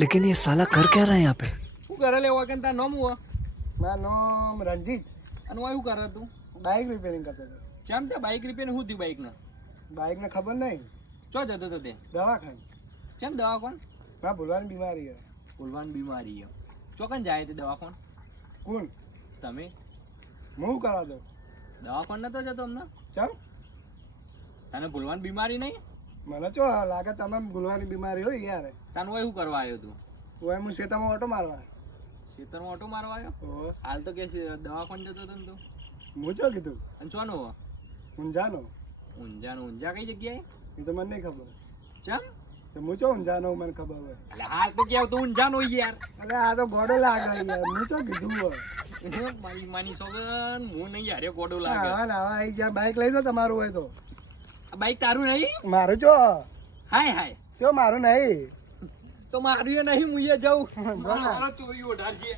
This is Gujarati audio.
लेकिन ये साला कर क्या रहा है यहाँ पे? શું કરે લે ઓકે તાર નામ હું મારું નામ રણજીત. અને હું શું કરે તું બાઇક રિપેરિંગ કરતો હતો. ચમ તે બાઇક રિપેર શું થયું બાઇક ને બાઇકને ખબર નહીં, ચો જતો તો તે દવાખાને. ચમ દવા કોણ મારે ભૂલવાની બીમારી છે. ભૂલવાની બીમારી છે ચોકન જાય તે દવા કોણ કોણ? તમે હું કરા દઉં? દવા કોણ નતો જતો હમણાં ચમ તને ભૂલવાની બીમારી નહીં મને ચો લાગે તમે ભૂલવાની બીમારી હોય યાર. તને હોય શું કરવા આવ્યો તું હોય હું શેતામાં ઓટો મારવા. ખેતરમાં ઓટો મારવા આવ્યો ઓહો. હાલ તો કે દવા કોણ જતો હતો ને તું હું ચો કીધું? અને ચોનો હો ઊંઝાનો. ઊંઝા કઈ જગ્યાએ એ તો મને નહીં ખબર. ચમ તો હું ચો ઊંઝાનો મને ખબર હોય. એટલે હાલ તો કેવ તું ઊંઝાનો યાર અરે આ તો ગોડો લાગે યાર. હું ચો કીધું હોય. મારી માની સોગન હું નહીં યાર એ ગોડો હા લાગે ને હવે અહીં જ્યાં બાઇક લઈ જાઓ તમારું હોય તો. આ બાઈક તારું નહીં મારું ચો હાય હાય ચો મારું નહીં. તો મારું એ નહીં હું એ જાઉં બરાબર. ચોરી ઓઢાડજે